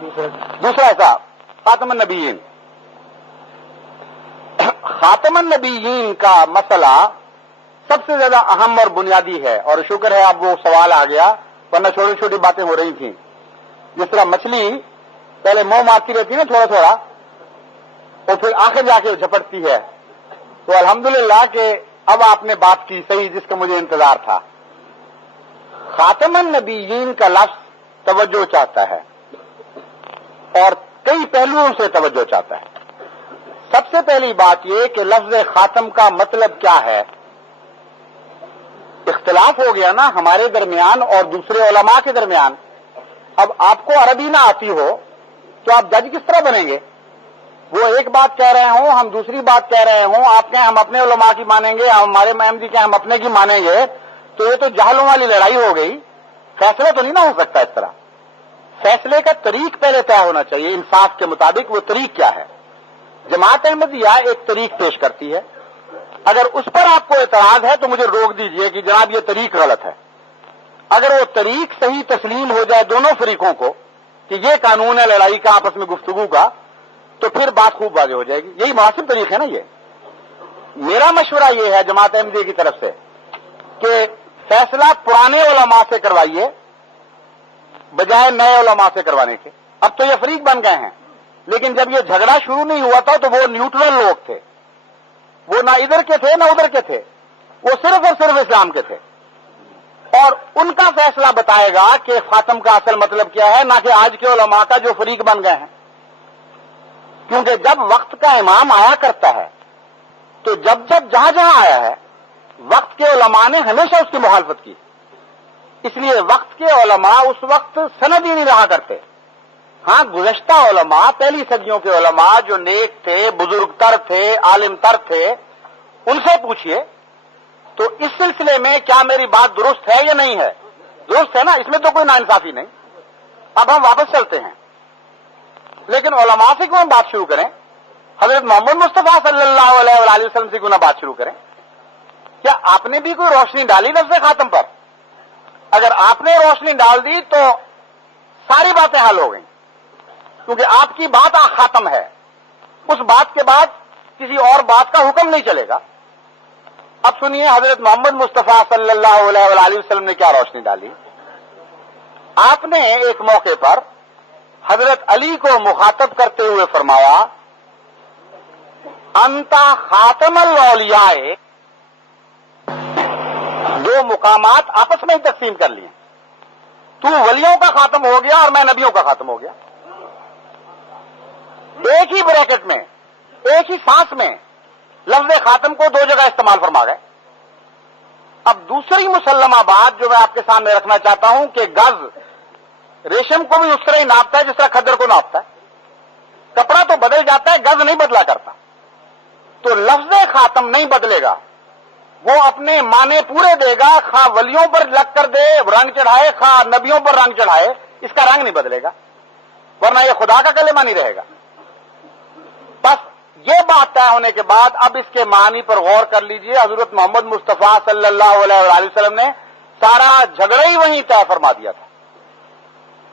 دوسرا ایسا خاتم النبیین. خاتم النبیین کا مسئلہ سب سے زیادہ اہم اور بنیادی ہے، اور شکر ہے اب وہ سوال آ گیا، ورنہ چھوٹی چھوٹی باتیں ہو رہی تھیں. جس طرح مچھلی پہلے منہ مارتی رہتی ہے نا تھوڑا تھوڑا، اور پھر آخر جا کے جھپٹتی ہے. تو الحمدللہ کہ اب آپ نے بات کی صحیح جس کا مجھے انتظار تھا. خاتم النبیین کا لفظ توجہ چاہتا ہے اور کئی پہلوؤں سے توجہ چاہتا ہے. سب سے پہلی بات یہ کہ لفظ خاتم کا مطلب کیا ہے. اختلاف ہو گیا نا ہمارے درمیان اور دوسرے علماء کے درمیان. اب آپ کو عربی نہ آتی ہو تو آپ جج کس طرح بنیں گے؟ وہ ایک بات کہہ رہے ہوں، ہم دوسری بات کہہ رہے ہوں، آپ کہیں ہم اپنے علماء کی مانیں گے، ہمارے احمدی کہیں ہم اپنے کی مانیں گے، تو یہ تو جہلوں والی لڑائی ہو گئی. فیصلہ تو نہیں نہ ہو سکتا اس طرح. فیصلے کا طریق پہلے طے ہونا چاہیے انصاف کے مطابق. وہ طریق کیا ہے؟ جماعت احمدیہ ایک طریق پیش کرتی ہے، اگر اس پر آپ کو اعتراض ہے تو مجھے روک دیجئے کہ جناب یہ طریق غلط ہے. اگر وہ طریق صحیح تسلیم ہو جائے دونوں فریقوں کو کہ یہ قانون ہے لڑائی کا آپس میں گفتگو کا، تو پھر بات خوب واضح ہو جائے گی. یہی مناسب طریق ہے نا. یہ میرا مشورہ یہ ہے جماعت احمدیہ کی طرف سے کہ فیصلہ پرانے علماء سے کروائیے بجائے نئے علماء سے کروانے کے. اب تو یہ فریق بن گئے ہیں، لیکن جب یہ جھگڑا شروع نہیں ہوا تھا تو وہ نیوٹرل لوگ تھے، وہ نہ ادھر کے تھے نہ ادھر کے تھے، وہ صرف اور صرف اسلام کے تھے. اور ان کا فیصلہ بتائے گا کہ خاتم کا اصل مطلب کیا ہے، نہ کہ آج کے علماء کا جو فریق بن گئے ہیں. کیونکہ جب وقت کا امام آیا کرتا ہے تو جب جہاں جہاں آیا ہے وقت کے علماء نے ہمیشہ اس کی مخالفت کی. اس لیے وقت کے علماء اس وقت سند ہی نہیں رہا کرتے. ہاں گزشتہ علماء، پہلی صدیوں کے علماء جو نیک تھے، بزرگ تر تھے، عالم تر تھے، ان سے پوچھئے. تو اس سلسلے میں کیا میری بات درست ہے یا نہیں ہے؟ درست ہے نا، اس میں تو کوئی ناانصافی نہیں. اب ہم واپس چلتے ہیں. لیکن علماء سے کیوں ہم بات شروع کریں؟ حضرت محمد مصطفیٰ صلی اللہ علیہ وآلہ وسلم سے کیوں نہ بات شروع کریں؟ کیا آپ نے بھی کوئی روشنی ڈالی لفظ خاتم پر؟ اگر آپ نے روشنی ڈال دی تو ساری باتیں حل ہو گئیں، کیونکہ آپ کی بات خاتم ہے. اس بات کے بعد کسی اور بات کا حکم نہیں چلے گا. اب سنیے حضرت محمد مصطفیٰ صلی اللہ علیہ وآلہ وسلم نے کیا روشنی ڈالی. آپ نے ایک موقع پر حضرت علی کو مخاطب کرتے ہوئے فرمایا، انتا خاتم الاولیاء. دو مقامات آپس میں ہی تقسیم کر لیے. تو ولیوں کا خاتم ہو گیا اور میں نبیوں کا خاتم ہو گیا. ایک ہی بریکٹ میں، ایک ہی سانس میں لفظ خاتم کو دو جگہ استعمال فرما گئے. اب دوسری مسلمہ بات جو میں آپ کے سامنے رکھنا چاہتا ہوں کہ گز ریشم کو بھی اس طرح ہی ناپتا ہے جس طرح کھدر کو ناپتا ہے. کپڑا تو بدل جاتا ہے، گز نہیں بدلا کرتا. تو لفظ خاتم نہیں بدلے گا، وہ اپنے معنی پورے دے گا. خواہ ولیوں پر لگ کر دے رنگ چڑھائے، خواہ نبیوں پر رنگ چڑھائے، اس کا رنگ نہیں بدلے گا، ورنہ یہ خدا کا کلمہ نہیں رہے گا. بس یہ بات طے ہونے کے بعد اب اس کے معنی پر غور کر لیجئے. حضرت محمد مصطفیٰ صلی اللہ علیہ وآلہ وسلم نے سارا جھگڑا ہی وہیں طے فرما دیا تھا.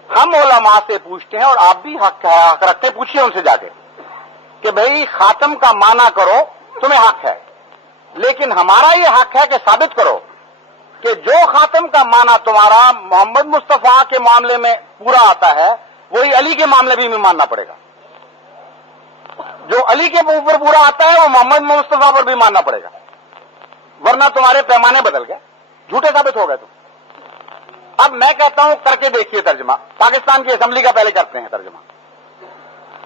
ہم علماء سے پوچھتے ہیں اور آپ بھی حق رکھتے، پوچھیے ان سے جا کے کہ بھئی خاتم کا معنی کرو، تمہیں حق ہے، لیکن ہمارا یہ حق ہے کہ ثابت کرو کہ جو خاتم کا معنی تمہارا محمد مصطفیٰ کے معاملے میں پورا آتا ہے وہی علی کے معاملے بھی ماننا پڑے گا. جو علی کے اوپر پورا آتا ہے وہ محمد مصطفیٰ پر بھی ماننا پڑے گا، ورنہ تمہارے پیمانے بدل گئے، جھوٹے ثابت ہو گئے تم. اب میں کہتا ہوں کر کے دیکھیے ترجمہ. پاکستان کی اسمبلی کا پہلے کرتے ہیں ترجمہ.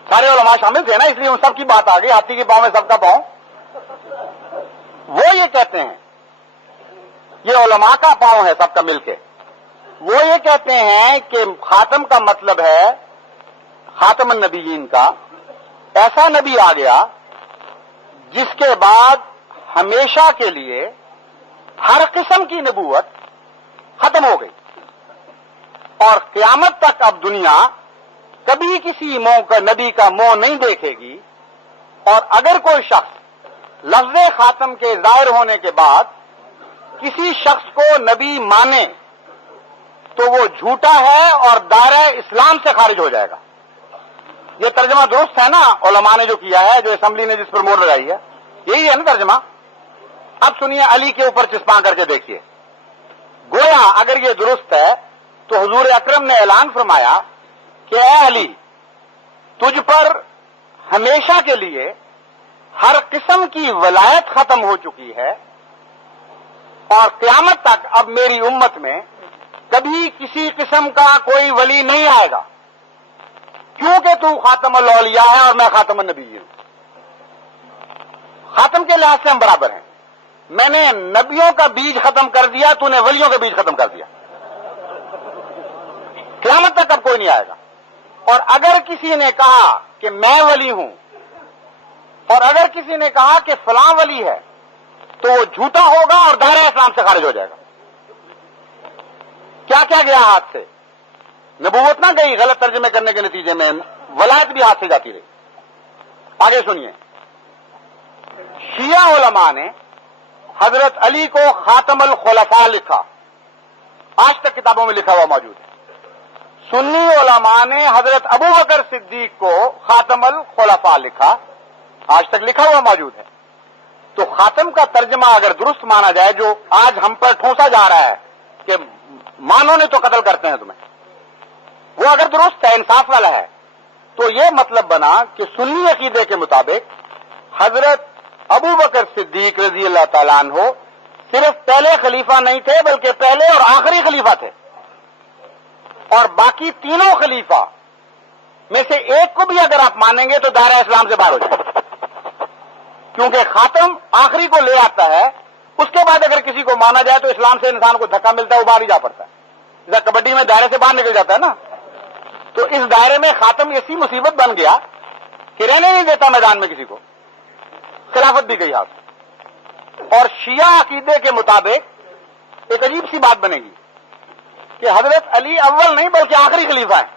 سارے علماء شامل تھے نا، اس لیے ان سب کی بات آ گئی. ہاتھی کے پاؤں میں سب کا پاؤں. وہ یہ کہتے ہیں، یہ علماء کا پاؤں ہے سب کا مل کے. وہ یہ کہتے ہیں کہ خاتم کا مطلب ہے خاتم النبیین کا ایسا نبی آ گیا جس کے بعد ہمیشہ کے لیے ہر قسم کی نبوت ختم ہو گئی، اور قیامت تک اب دنیا کبھی کسی نبی کا منہ نہیں دیکھے گی. اور اگر کوئی شخص لفظ خاتم کے ظاہر ہونے کے بعد کسی شخص کو نبی مانے تو وہ جھوٹا ہے اور دائرہ اسلام سے خارج ہو جائے گا. یہ ترجمہ درست ہے نا علماء نے جو کیا ہے, جو اسمبلی نے جس پر مہر لگائی ہے, یہی ہے نا ترجمہ. اب سنیے, علی کے اوپر چسپاں کر کے دیکھیے. گویا اگر یہ درست ہے تو حضور اکرم نے اعلان فرمایا کہ اے علی, تجھ پر ہمیشہ کے لیے ہر قسم کی ولایت ختم ہو چکی ہے, اور قیامت تک اب میری امت میں کبھی کسی قسم کا کوئی ولی نہیں آئے گا, کیونکہ تو خاتم الاولیاء ہے اور میں خاتم النبی ہوں. خاتم کے لحاظ سے ہم برابر ہیں. میں نے نبیوں کا بیج ختم کر دیا, تو نے ولیوں کا بیج ختم کر دیا. قیامت تک اب کوئی نہیں آئے گا. اور اگر کسی نے کہا کہ میں ولی ہوں, اور اگر کسی نے کہا کہ فلاں ولی ہے, تو وہ جھوٹا ہوگا اور دائرہ اسلام سے خارج ہو جائے گا. کیا کیا گیا ہاتھ سے؟ نبوت نہ گئی غلط ترجمے کرنے کے نتیجے میں, ولایت بھی ہاتھ سے جاتی رہی. آگے سنیے, شیعہ علماء نے حضرت علی کو خاتم الخلفاء لکھا, آج تک کتابوں میں لکھا ہوا موجود ہے. سنی علماء نے حضرت ابو بکر صدیق کو خاتم الخلفاء لکھا, آج تک لکھا ہوا موجود ہے. تو خاتم کا ترجمہ اگر درست مانا جائے, جو آج ہم پر ٹھونسا جا رہا ہے کہ مانو نے تو قتل کرتے ہیں تمہیں, وہ اگر درست ہے, انصاف والا ہے, تو یہ مطلب بنا کہ سنی عقیدے کے مطابق حضرت ابو بکر صدیق رضی اللہ تعالیٰ عنہ صرف پہلے خلیفہ نہیں تھے, بلکہ پہلے اور آخری خلیفہ تھے, اور باقی تینوں خلیفہ میں سے ایک کو بھی اگر آپ مانیں گے تو دائرہ اسلام سے باہر ہو جائے, کیونکہ خاتم آخری کو لے آتا ہے. اس کے بعد اگر کسی کو مانا جائے تو اسلام سے انسان کو دھکا ملتا ہے, وہ باہر ہی جا پڑتا ہے. جیسا کبڈی میں دائرے سے باہر نکل جاتا ہے نا, تو اس دائرے میں خاتم ایسی مصیبت بن گیا کہ رہنے نہیں دیتا میدان میں کسی کو, خلافت بھی گئی ہاتھ. اور شیعہ عقیدے کے مطابق ایک عجیب سی بات بنے گی کہ حضرت علی اول نہیں بلکہ آخری خلیفہ ہیں,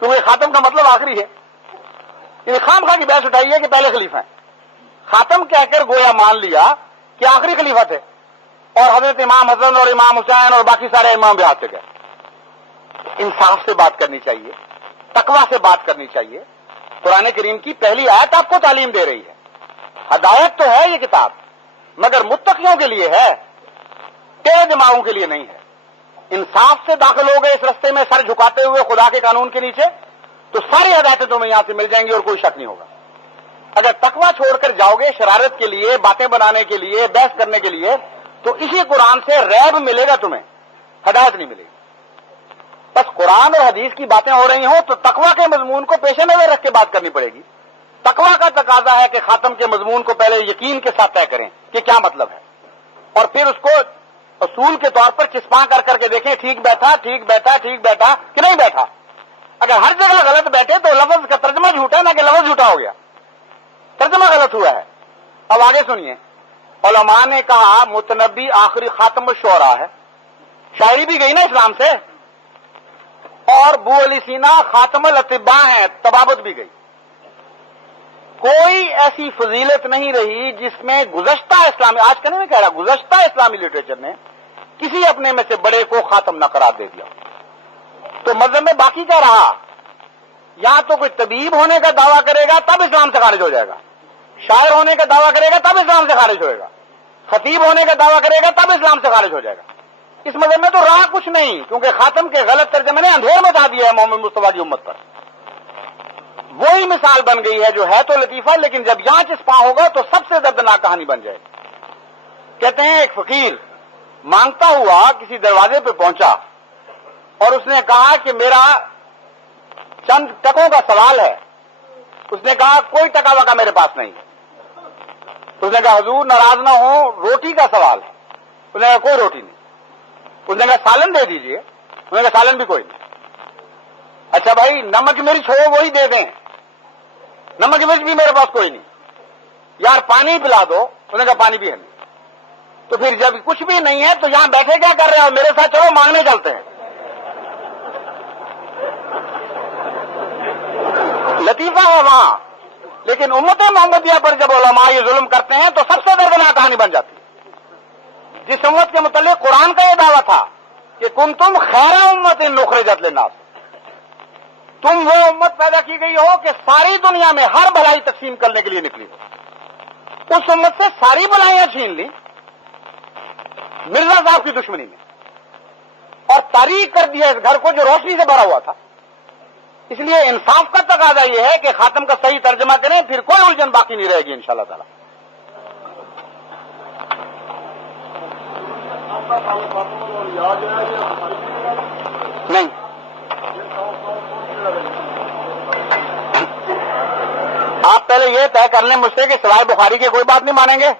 کیونکہ خاتم کا مطلب آخری ہے. ان خام خواہ کی بحث اٹھائی ہے کہ پہلے خلیفہ ہیں. خاتم کہہ کر گویا مان لیا کہ آخری خلیفہ تھے, اور حضرت امام حسن اور امام حسین اور باقی سارے امام بھی ہاتھ سے گئے. انصاف سے بات کرنی چاہیے, تقویٰ سے بات کرنی چاہیے. قرآن کریم کی پہلی آیت آپ کو تعلیم دے رہی ہے. ہدایت تو ہے یہ کتاب, مگر متقیوں کے لیے ہے, تیرے دماغوں کے لیے نہیں ہے. انصاف سے داخل ہو گئے اس رستے میں سر جھکاتے ہوئے خدا کے قانون کے نیچے, تو ساری ہدایتیں تمہیں یہاں سے مل جائیں گی اور کوئی شک نہیں ہوگا. اگر تقویٰ چھوڑ کر جاؤ گے شرارت کے لیے, باتیں بنانے کے لیے, بحث کرنے کے لیے, تو اسی قرآن سے ریب ملے گا تمہیں, ہدایت نہیں ملے گی. بس قرآن اور حدیث کی باتیں ہو رہی ہوں تو تقویٰ کے مضمون کو پیش نظر رکھ کے بات کرنی پڑے گی. تقویٰ کا تقاضا ہے کہ خاتم کے مضمون کو پہلے یقین کے ساتھ طے کریں کہ کیا مطلب ہے, اور پھر اس کو اصول کے طور پر چسپاں کر کر کے دیکھیں ٹھیک بیٹھا, ٹھیک بیٹھا, ٹھیک بیٹھا کہ نہیں بیٹھا. اگر ہر جگہ غلط بیٹھے تو لفظ کا ترجمہ جھوٹا, نہ کہ لفظ جھوٹا ہو گیا, ترجمہ غلط ہوا ہے. اب آگے سنیے, علماء نے کہا متنبی آخری خاتم الشعراء ہے, شاعری بھی گئی نا اسلام سے, اور بو علی سینا خاتم الاطباء ہیں, طبابت بھی گئی. کوئی ایسی فضیلت نہیں رہی جس میں گزشتہ اسلامی, آج کا نہیں میں کہہ رہا, گزشتہ اسلامی لٹریچر نے کسی اپنے میں سے بڑے کو خاتم نہ قرار دے دیا. تو مذہب میں باقی کیا رہا؟ یا تو کوئی طبیب ہونے کا دعویٰ کرے گا تب اسلام سے خارج ہو جائے گا, شاعر ہونے کا دعویٰ کرے گا تب اسلام سے خارج ہوئے گا, خطیب ہونے کا دعویٰ کرے گا تب اسلام سے خارج ہو جائے گا. اس مذہب میں تو رہا کچھ نہیں, کیونکہ خاتم کے غلط ترجمے نے اندھیر مچا دیا ہے محمد مصطفیٰ کی امت پر. وہی مثال بن گئی ہے جو ہے تو لطیفہ, لیکن جب یہاں چسپاں ہوگا تو سب سے دردناک کہانی بن جائے گی. کہتے ہیں ایک فقیر مانگتا ہوا کسی دروازے پہ پہنچا اور اس نے کہا کہ میرا چند ٹکوں کا سوال ہے. اس نے کہا کوئی ٹکا وکا میرے پاس نہیں. اس نے کہا حضور ناراض نہ ہو, روٹی کا سوال ہے. اس نے کہا کوئی روٹی نہیں. اس نے کہا سالن دے دیجئے. اس نے کہا سالن بھی کوئی نہیں. اچھا بھائی نمک مرچ ہو وہی دے دیں. نمک مرچ بھی میرے پاس کوئی نہیں. یار پانی پلا دو. اس نے کہا پانی بھی ہے نہیں. تو پھر جب کچھ بھی نہیں ہے تو یہاں بیٹھے کیا کر رہے ہو, میرے ساتھ چلو مانگنے چلتے ہیں. لطیفہ ہے وہاں, لیکن امت محمدیہ پر جب علماء یہ ظلم کرتے ہیں تو سب سے دردناک کہانی بن جاتی ہے. جس امت کے متعلق قرآن کا یہ دعویٰ تھا کہ کنتم خیر امت اخرجت للناس, تم وہ امت پیدا کی گئی ہو کہ ساری دنیا میں ہر بھلائی تقسیم کرنے کے لیے نکلی ہو، اس امت سے ساری بھلائیاں چھین لی مرزا صاحب کی دشمنی میں، اور تاریخ کر دیا اس گھر کو جو روشنی سے بھرا ہوا تھا۔ اس لیے انصاف کا تقاضا یہ ہے کہ خاتم کا صحیح ترجمہ کریں، پھر کوئی الجھن باقی نہیں رہے گی انشاءاللہ تعالی۔ نہیں، آپ پہلے یہ طے کر لیں مجھ سے کہ سوائے بخاری کے کوئی بات نہیں مانیں گے۔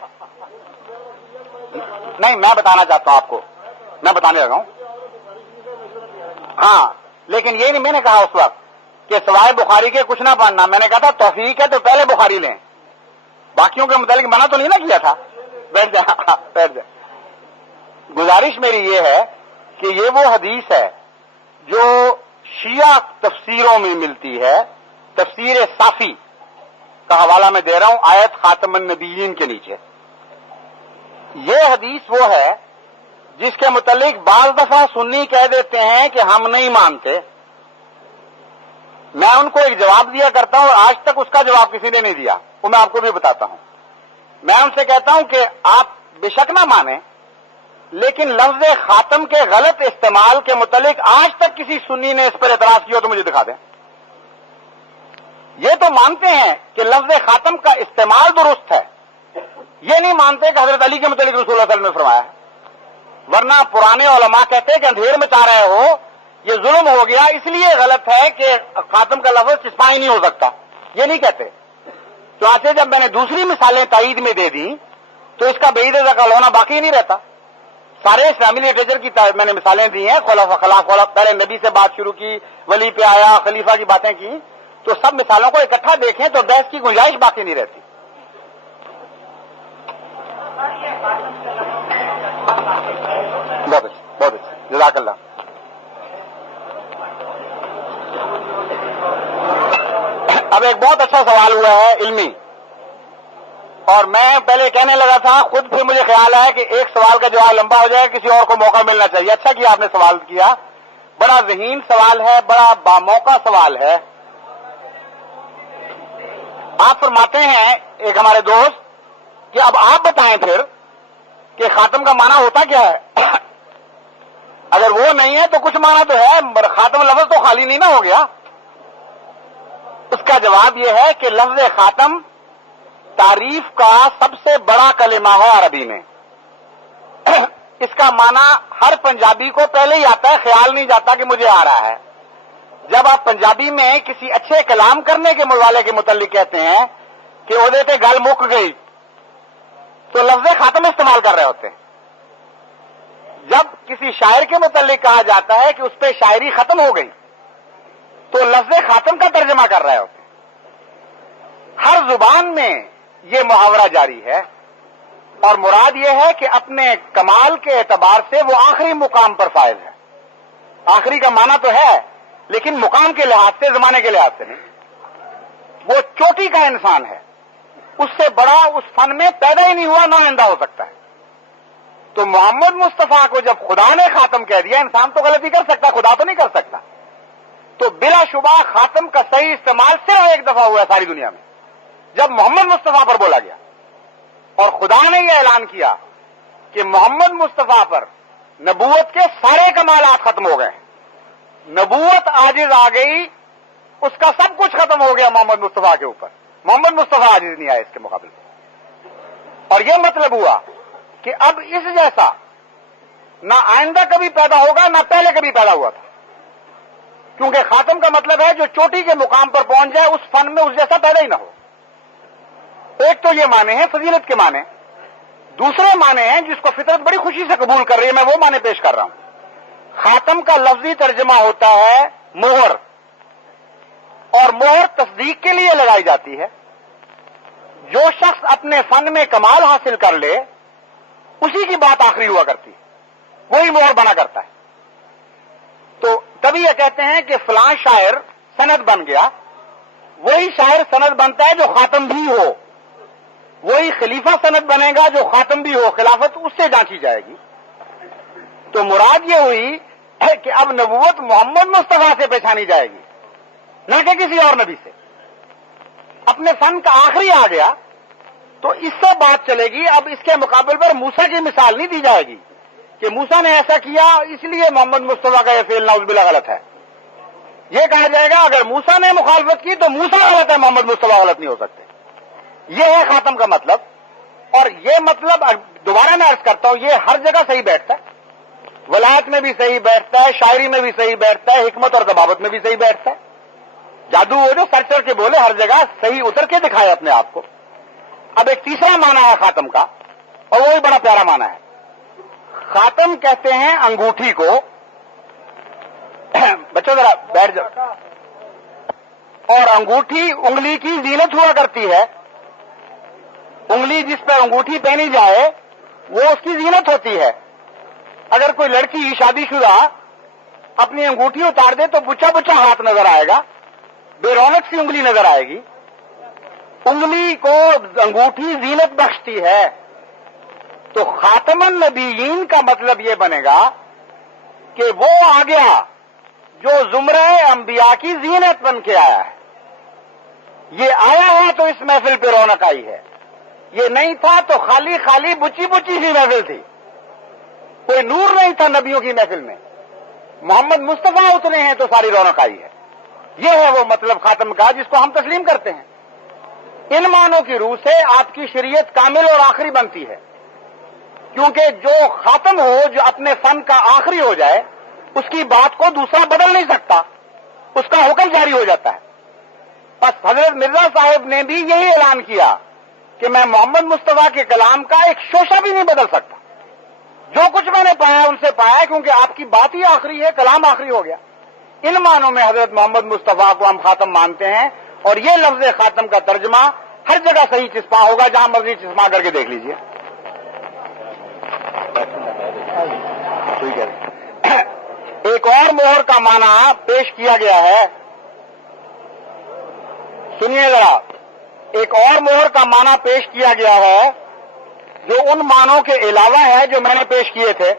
نہیں، میں بتانا چاہتا ہوں آپ کو، میں بتانے لگا ہوں۔ ہاں، لیکن یہ نہیں میں نے کہا اس وقت کہ سوائے بخاری کے کچھ نہ ماننا، میں نے کہا تھا توفیق ہے تو پہلے بخاری لیں، باقیوں کے متعلق منع تو نہیں نہ کیا تھا۔ بیٹھ جائے، بیٹھ جائے۔ گزارش میری یہ ہے کہ یہ وہ حدیث ہے جو شیعہ تفسیروں میں ملتی ہے، تفسیر صافی کا حوالہ میں دے رہا ہوں آیت خاتم النبیین کے نیچے۔ یہ حدیث وہ ہے جس کے متعلق بعض دفعہ سنی کہہ دیتے ہیں کہ ہم نہیں مانتے، میں ان کو ایک جواب دیا کرتا ہوں اور آج تک اس کا جواب کسی نے نہیں دیا، وہ میں آپ کو بھی بتاتا ہوں۔ میں ان سے کہتا ہوں کہ آپ بے شک نہ مانیں، لیکن لفظ خاتم کے غلط استعمال کے متعلق آج تک کسی سنی نے اس پر اعتراض کیا تو مجھے دکھا دیں۔ یہ تو مانتے ہیں کہ لفظ خاتم کا استعمال درست ہے، یہ نہیں مانتے کہ حضرت علی کے متعلق رسول اللہ صلی اللہ علیہ وسلم نے فرمایا ہے، ورنہ پرانے علماء کہتے ہیں کہ اندھیر میں چاہ رہے ہو، یہ ظلم ہو گیا، اس لیے غلط ہے کہ خاتم کا لفظ چسپائی نہیں ہو سکتا، یہ نہیں کہتے۔ چنانچہ جب میں نے دوسری مثالیں تائید میں دے دی تو اس کا بعید ذکر ہونا باقی نہیں رہتا۔ سارے اسلامی لٹریچر کی میں نے مثالیں دی ہیں، خلاف پہلے نبی سے بات شروع کی، ولی پہ آیا، خلیفہ کی باتیں کی، تو سب مثالوں کو اکٹھا دیکھیں تو بحث کی گنجائش باقی نہیں رہتی۔ بہت اچھا، بہت اچھا، جزاک اللہ۔ اب ایک بہت اچھا سوال ہوا ہے علمی، اور میں پہلے کہنے لگا تھا خود، پھر مجھے خیال ہے کہ ایک سوال کا جواب لمبا ہو جائے، کسی اور کو موقع ملنا چاہیے۔ اچھا کیا آپ نے سوال کیا، بڑا ذہین سوال ہے، بڑا باموقع سوال ہے۔ آپ فرماتے ہیں ایک ہمارے دوست کہ اب آپ بتائیں پھر کہ خاتم کا معنی ہوتا کیا ہے؟ اگر وہ نہیں ہے تو کچھ معنی تو ہے، خاتم لفظ تو خالی نہیں نہ ہو گیا۔ اس کا جواب یہ ہے کہ لفظ خاتم تعریف کا سب سے بڑا کلمہ ہے عربی میں۔ اس کا معنی ہر پنجابی کو پہلے ہی آتا ہے، خیال نہیں جاتا کہ مجھے آ رہا ہے۔ جب آپ پنجابی میں کسی اچھے کلام کرنے کے والے کے متعلق کہتے ہیں کہ وہ دیتے گل مک گئی، تو لفظ خاتم استعمال کر رہے ہوتے ہیں۔ جب کسی شاعر کے متعلق کہا جاتا ہے کہ اس پہ شاعری ختم ہو گئی، تو لفظ خاتم کا ترجمہ کر رہے ہوتے ہیں۔ ہر زبان میں یہ محاورہ جاری ہے، اور مراد یہ ہے کہ اپنے کمال کے اعتبار سے وہ آخری مقام پر فائز ہے۔ آخری کا معنی تو ہے لیکن مقام کے لحاظ سے، زمانے کے لحاظ سے نہیں۔ وہ چوٹی کا انسان ہے، اس سے بڑا اس فن میں پیدا ہی نہیں ہوا، نہ آئندہ ہو سکتا ہے۔ تو محمد مصطفیٰ کو جب خدا نے خاتم کہہ دیا، انسان تو غلطی کر سکتا، خدا تو نہیں کر سکتا، تو بلا شبہ خاتم کا صحیح استعمال صرف ایک دفعہ ہوا ہے ساری دنیا میں، جب محمد مصطفیٰ پر بولا گیا، اور خدا نے یہ اعلان کیا کہ محمد مصطفیٰ پر نبوت کے سارے کمالات ختم ہو گئے، نبوت عاجز آ گئی، اس کا سب کچھ ختم ہو گیا محمد مصطفیٰ کے اوپر، محمد مصطفیٰ عاجز نہیں آیا اس کے مقابلے میں۔ اور یہ مطلب ہوا کہ اب اس جیسا نہ آئندہ کبھی پیدا ہوگا، نہ پہلے کبھی پیدا ہوا تھا، کیونکہ خاتم کا مطلب ہے جو چوٹی کے مقام پر پہنچ جائے، اس فن میں اس جیسا پیدا ہی نہ ہو۔ ایک تو یہ معنی ہے فضیلت کے معنی، دوسرے معنی ہیں جس کو فطرت بڑی خوشی سے قبول کر رہی ہے، میں وہ معنی پیش کر رہا ہوں۔ خاتم کا لفظی ترجمہ ہوتا ہے مہر، اور مہر تصدیق کے لیے لگائی جاتی ہے۔ جو شخص اپنے فن میں کمال حاصل کر لے، اسی کی بات آخری ہوا کرتی ہے، وہی مہر بنا کرتا ہے۔ تو تبھی یہ کہتے ہیں کہ فلاں شاعر سند بن گیا، وہی شاعر سند بنتا ہے جو خاتم بھی ہو، وہی خلیفہ سند بنے گا جو خاتم بھی ہو، خلافت اس سے جانچی جائے گی۔ تو مراد یہ ہوئی ہے کہ اب نبوت محمد مصطفیٰ سے پہچانی جائے گی، نہ کہ کسی اور نبی سے. اپنے فن کا آخری آ گیا تو اس سے بات چلے گی. اب اس کے مقابل پر موسیٰ کی مثال نہیں دی جائے گی کہ موسیٰ نے ایسا کیا اس لیے محمد مصطفیٰ کا یہ فعل نعوذ باللہ غلط ہے. یہ کہا جائے گا اگر موسیٰ نے مخالفت کی تو موسیٰ غلط ہے، محمد مصطفیٰ غلط نہیں ہو سکتے. یہ ہے خاتم کا مطلب. اور یہ مطلب دوبارہ میں عرض کرتا ہوں، یہ ہر جگہ صحیح بیٹھتا ہے. ولایت میں بھی صحیح بیٹھتا ہے، شاعری میں بھی صحیح بیٹھتا ہے، حکمت اور ضبابت میں بھی صحیح بیٹھتا ہے. جادو وہ جو سر چڑھ کے بولے ہر جگہ صحیح اتر کے دکھائے اپنے آپ کو. اب ایک تیسرا معنی ہے خاتم کا، اور وہ بھی بڑا پیارا معنی ہے. خاتم کہتے ہیں انگوٹھی کو. بچوں ذرا بیٹھ جاؤ. اور انگوٹھی انگلی کی زینت ہوا کرتی ہے. انگلی جس پر انگوٹھی پہنی جائے وہ اس کی زینت ہوتی ہے. اگر کوئی لڑکی شادی شدہ اپنی انگوٹھی اتار دے تو بچا بچا ہاتھ نظر آئے گا، بے رونق سی انگلی نظر آئے گی. انگلی کو انگوٹھی زینت بخشتی ہے. تو خاتم النبیین کا مطلب یہ بنے گا کہ وہ آ گیا جو زمرہ انبیاء کی زینت بن کے آیا ہے. یہ آیا ہے تو اس محفل پہ رونق آئی ہے. یہ نہیں تھا تو خالی خالی بچی بچی سی محفل تھی، کوئی نور نہیں تھا نبیوں کی محفل میں. محمد مصطفیٰ اترے ہیں تو ساری رونق آئی ہے. یہ ہے وہ مطلب خاتم کا جس کو ہم تسلیم کرتے ہیں. ان معنوں کی روح سے آپ کی شریعت کامل اور آخری بنتی ہے، کیونکہ جو خاتم ہو، جو اپنے فن کا آخری ہو جائے، اس کی بات کو دوسرا بدل نہیں سکتا، اس کا حکم جاری ہو جاتا ہے. بس حضرت مرزا صاحب نے بھی یہی اعلان کیا کہ میں محمد مصطفیٰ کے کلام کا ایک شوشہ بھی نہیں بدل سکتا. جو کچھ میں نے پایا ان سے پایا، کیونکہ آپ کی بات ہی آخری ہے، کلام آخری ہو گیا. ان معنوں میں حضرت محمد مصطفیٰ کو ہم خاتم مانتے ہیں. اور یہ لفظ خاتم کا ترجمہ ہر جگہ صحیح چسپاں ہوگا، جہاں مرضی چسپاں کر کے دیکھ لیجئے. ایک اور مہر کا معنی پیش کیا گیا ہے، سنیے ذرا. ایک اور مہر کا معنی پیش کیا گیا ہے جو ان معنوں کے علاوہ ہے جو میں نے پیش کیے تھے.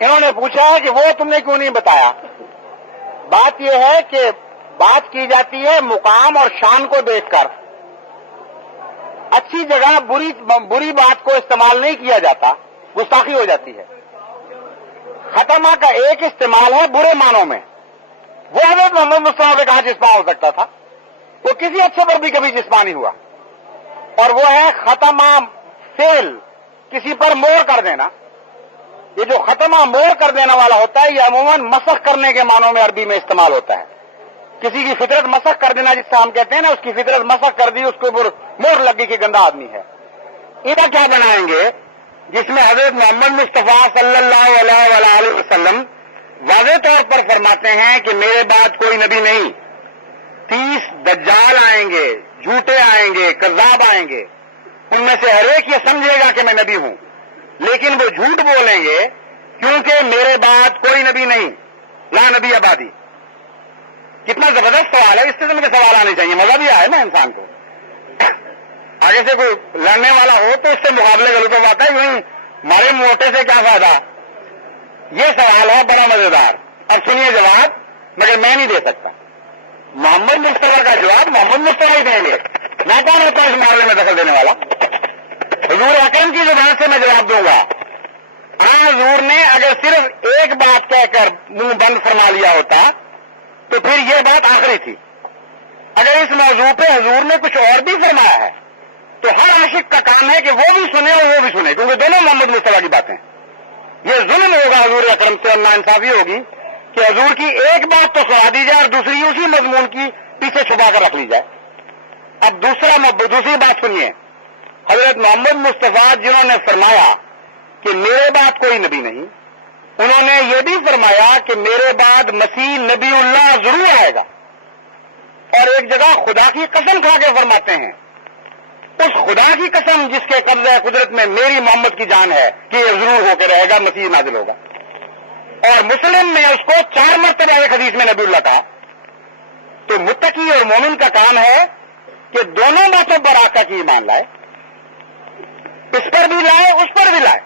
انہوں نے پوچھا ہے کہ وہ تم نے کیوں نہیں بتایا. بات یہ ہے کہ بات کی جاتی ہے مقام اور شان کو دیکھ کر. اچھی جگہ بری بات کو استعمال نہیں کیا جاتا، گستاخی ہو جاتی ہے. ختمہ کا ایک استعمال ہے برے معنوں میں، وہ حضرت محمد مصطفیٰ پہ کہاں جسپاں ہو سکتا تھا؟ وہ کسی اچھے پر بھی کبھی جسپاں نہیں ہوا. اور وہ ہے ختمہ فعل، کسی پر مہر کر دینا. یہ جو ختمہ مہر کر دینے والا ہوتا ہے یہ عموماً مسخ کرنے کے معنوں میں عربی میں استعمال ہوتا ہے. کسی کی فطرت مسخ کر دینا، جس سے ہم کہتے ہیں نا اس کی فطرت مسخ کر دی، اس کے اوپر مہر لگی کہ گندا آدمی ہے. انہیں کیا بنائیں گے جس میں حضرت محمد مصطفیٰ صلی اللہ علیہ وآلہ وسلم واضح طور پر فرماتے ہیں کہ میرے بعد کوئی نبی نہیں. 30 دجال آئیں گے، جھوٹے آئیں گے، کذاب آئیں گے. ان میں سے ہر ایک یہ سمجھے گا کہ میں نبی ہوں، لیکن وہ جھوٹ بولیں گے کیونکہ میرے بعد کوئی نبی نہیں، لا نبی آبادی. کتنا زبردست سوال ہے. اس قسم کے سوال آنے چاہیے، مزہ بھی آئے نا انسان کو. آگے سے کوئی لڑنے والا ہو تو اس سے مقابلے کا لطف آتا ہے. یوں ہمارے موٹے سے کیا فائدہ. یہ سوال ہے بڑا مزیدار. اب سنیے جواب، مگر میں نہیں دے سکتا. محمد مصطفیٰ کا جواب محمد مصطفیٰ ہی دیں گے. میں کون ہوتا ہوں اس معاملے میں دخل دینے والا؟ حضور اکرم کی زبان سے میں جواب دوں گا. حضور نے اگر صرف ایک بات کہہ کر منہ بند فرما لیا ہوتا تو پھر یہ بات آخری تھی. اگر اس موضوع پہ حضور نے کچھ اور بھی فرمایا ہے تو ہر عاشق کا کام ہے کہ وہ بھی سنے اور وہ بھی سنے، کیونکہ دونوں محمد مصطفیٰ کی باتیں. یہ ظلم ہوگا حضور اکرم سے اور ناانصافی ہوگی کہ حضور کی ایک بات تو سنا دی جائے اور دوسری اسی مضمون کی پیچھے چھپا کر رکھ لی جائے. اب دوسری بات سنیے. حضرت محمد مصطفیٰ جنہوں نے فرمایا کہ میرے بعد کوئی نبی نہیں، انہوں نے یہ بھی فرمایا کہ میرے بعد مسیح نبی اللہ ضرور آئے گا. اور ایک جگہ خدا کی قسم کھا کے فرماتے ہیں، اس خدا کی قسم جس کے قبضہ قدرت میں میری محمد کی جان ہے کہ یہ ضرور ہو کے رہے گا، مسیح نازل ہوگا. اور مسلم نے اس کو 4 مرتبہ ایک حدیث میں نبی اللہ کہا. تو متقی اور مومن کا کام ہے کہ دونوں باتوں پر آقا کی ایمان لائے، اس پر بھی لائے اس پر بھی لائے.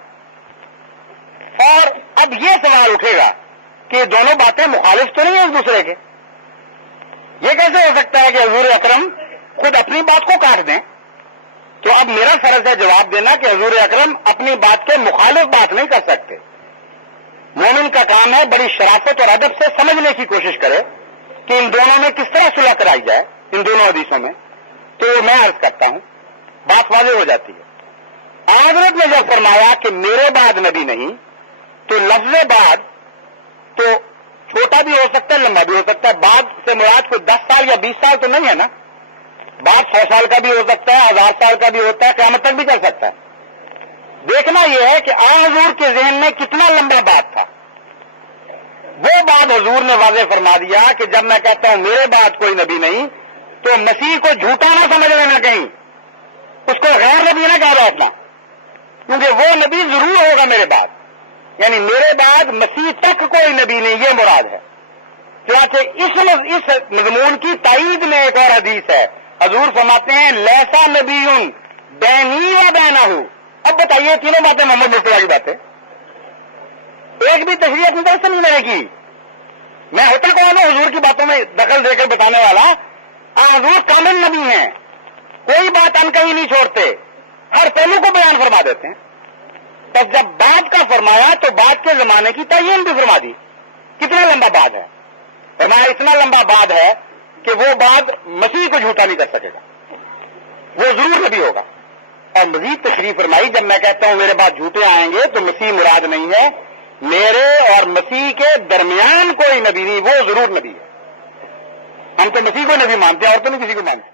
اور اب یہ سوال اٹھے گا کہ دونوں باتیں مخالف تو نہیں ہیں ایک دوسرے کے. یہ کیسے ہو سکتا ہے کہ حضور اکرم خود اپنی بات کو کاٹ دیں؟ تو اب میرا فرض ہے جواب دینا کہ حضور اکرم اپنی بات کے مخالف بات نہیں کر سکتے. مومن کا کام ہے بڑی شرافت اور ادب سے سمجھنے کی کوشش کرے کہ ان دونوں میں کس طرح صلح کرائی جائے ان دونوں حدیثوں میں. تو میں عرض کرتا ہوں بات واضح ہو جاتی ہے. حضرت نے جب فرمایا کہ میرے بعد نبی نہیں تو لفظ بعد تو چھوٹا بھی ہو سکتا ہے لمبا بھی ہو سکتا ہے. بعد سے مراد کوئی 10 سال یا 20 سال تو نہیں ہے نا. بعد 100 سال کا بھی ہو سکتا ہے 1000 سال کا بھی ہوتا ہے قیامت تک بھی چل سکتا ہے. دیکھنا یہ ہے کہ حضور کے ذہن میں کتنا لمبا بات تھا. وہ بات حضور نے واضح فرما دیا کہ جب میں کہتا ہوں میرے بعد کوئی نبی نہیں تو مسیح کو جھوٹا نہ سمجھ لینا کہیں, اس کو غیر نبی نہ کہہ بیٹھنا, کیونکہ وہ نبی ضرور ہوگا میرے بعد. یعنی میرے بعد مسیح تک کوئی نبی نہیں یہ مراد ہے. چنانچہ اس مضمون کی تائید میں ایک اور حدیث ہے. حضور فرماتے ہیں لیسا نبی بینی و بینہ. اب بتائیے تینوں باتیں محمد مصطفیٰ کی باتیں, ایک بھی تشریح اپنی طرف سے نہیں میں نے کی. میں ہوتا کون ہوں حضور کی باتوں میں دخل دے کر بتانے والا؟ حضور کامل نبی ہیں, کوئی بات ان کہیں نہیں چھوڑتے, ہر پہلو کو بیان فرما دیتے ہیں. تب جب بعد کا فرمایا تو بعد کے زمانے کی تعین بھی فرما دی. کتنا لمبا بعد ہے؟ فرمایا اتنا لمبا بعد ہے کہ وہ بعد مسیح کو جھوٹا نہیں کر سکے گا, وہ ضرور نبی ہوگا. اور مزید تشریف فرمائی جب میں کہتا ہوں میرے بعد جھوٹے آئیں گے تو مسیح مراد نہیں ہے, میرے اور مسیح کے درمیان کوئی نبی نہیں, وہ ضرور نبی ہے. ہم تو مسیح کو نبی مانتے ہیں اور تو نہیں کسی کو مانتے.